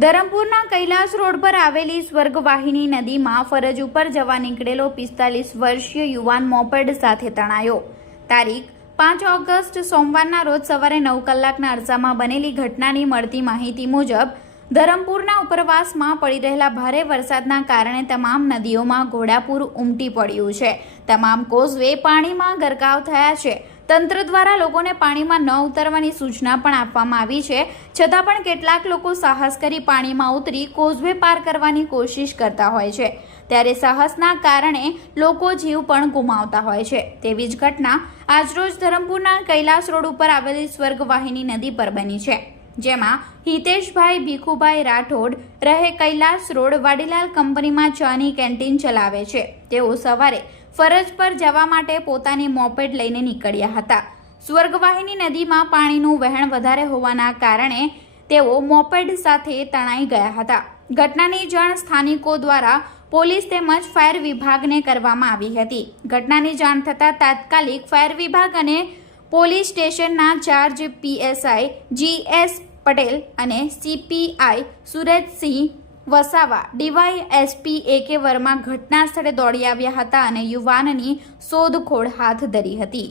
ધરમપુરના Kailash road પર આવેલી સ્વર્ગવાહિની નદીમાં ફરજ ઉપર જવા નીકળેલો પિસ્તાલીસ વર્ષીય યુવાન મોપેડ સાથે તણાયો. તારીખ પાંચ ઓગસ્ટ સોમવારના રોજ સવારે નવ કલાકના અરસામાં બનેલી ઘટનાની મળતી માહિતી મુજબ, ધરમપુરના ઉપરવાસમાં પડી રહેલા ભારે વરસાદના કારણે તમામ નદીઓમાં ઘોડાપૂર ઉમટી પડ્યું છે. તમામ કોઝવે પાણીમાં ગરકાવ થયા છે. તંત્ર દ્વારા લોકોને પાણીમાં ન ઉતરવાની સૂચના પણ આપવામાં આવી છે. છતાં પણ કેટલાક લોકો સાહસ કરી પાણીમાં ઉતરી કોઝવે પાર કરવાની કોશિશ કરતા હોય છે. ત્યારે સાહસના કારણે લોકો જીવ પણ ગુમાવતા હોય છે. તેવી જ ઘટના આજરોજ ધરમપુરના કૈલાસ રોડ ઉપર આવેલી સ્વર્ગવાહિની નદી પર બની છે. જેમાં હિતેશભાઈ ભીખુભાઈ રાઠોડ રહે કૈલાસ રોડ વાડીલાલ કંપનીમાં ચાની કેન્ટીન ચલાવે છે. તેઓ સવારે ફરજ પર જવા માટે પોતાની મોપેડ લઈને નીકળ્યા હતા. સ્વર્ગવાહિની નદીમાં પાણીનું વહેણ વધારે હોવાના કારણે તેઓ મોપેડ સાથે તણાઈ ગયા હતા. ઘટનાની જાણ સ્થાનિકો દ્વારા પોલીસ તેમજ ફાયર વિભાગને કરવામાં આવી હતી. ઘટનાની જાણ થતાં તાત્કાલિક ફાયર વિભાગ અને પોલીસ સ્ટેશનના charge PSI G S Patel અને CPI Surajsinh Vasava DY SP A K Verma ઘટના સ્થળે દોડી આવ્યા હતા અને યુવાનની શોધખોળ હાથ ધરી હતી.